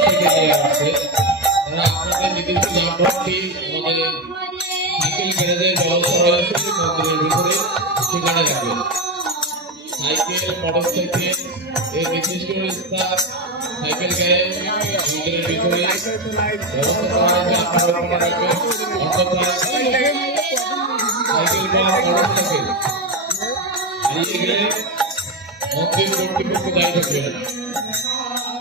হরে কৃষ্ণ শ্রী গুরু আপনাদের নাম্বারটি আমাদের সাইকেল গ্যারেজের ব্যবস্থা রয়েছে মন্দিরের ভিতরে সেখানে রাখবেন সাইকেল মোটরসাইকেল এর নির্দিষ্ট স্থান সাইকেল গ্যারেজ মন্দিরের ভিতরে ব্যবস্থা করা হয়েছে সাইকেল বা মোটরসাইকেল হারিয়ে গেলে মন্দির কর্তৃপক্ষ দায়ী থাকবে